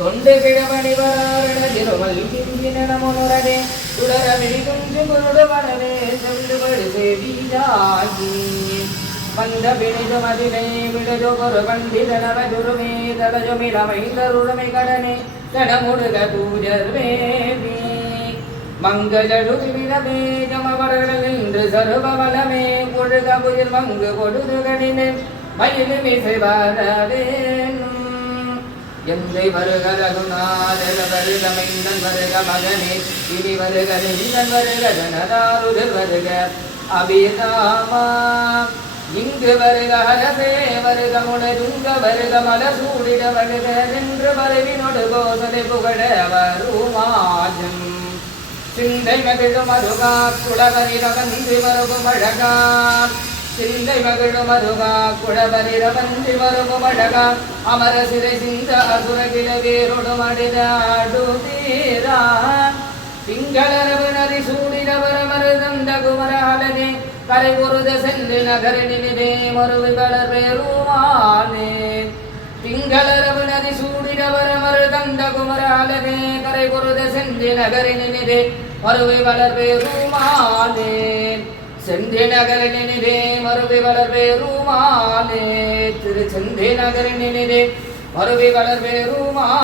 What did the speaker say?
தொண்டு கிழவனி வராரண திருமல் கிஞ்சின நமனுரவே உடரவி குஞ்சு குருடு வரவே சொல்லுபடி செவியாகி வந்த பிணிது மதிலே விடுது ஒரு பண்டிதனவ துருமே தடஜுமிடமை தருடமை கடனே தடமுடுக தூஜர்வேவி மங்களடுவிடமே ஜமவர்கள் இன்று சர்வவலமே ஒழுக புயல் மங்கு கொடுதுகடினே மயிலுமிசை வரவேனும் எந்தை வருக ரகுநாதர் வருக மைந்தன் வருக மகனே இனி வருக நிந்தன் வருக ஜனதாருதர் வருக அபிராமா இங்கு வருக ஹரசே வருக முனதுங்க வருக மலசூடிட வருக என்று வரவினொடு கோசலை புகழ வருமாஜம் சிந்தை மகிழும் மருகா குளவரிரவந்தி மருகும் அழகா சிந்தை மகிழும் மருகா குளவரிரவந்தி மருகும் அழகா அமர சிறை சிந்த அசுரகில வேரோடு மடிதாடு தீரா திங்களரவு நதி சூடிரவர மருதந்த குமராலனே கரை பொருத சென்று நகரனிலே மருவி வளர் பெருமானே திங்களரவு நதி சூடிரவர மருதந்த குமராலனே கரை பொருத சென்று நகரனிலே மருவி வளர் பெருமானே செந்தி நகரனிலே மருவி வளர் பெருமானே திருச்செந்தி நகரனிலே மருவி வளர் பெருமானே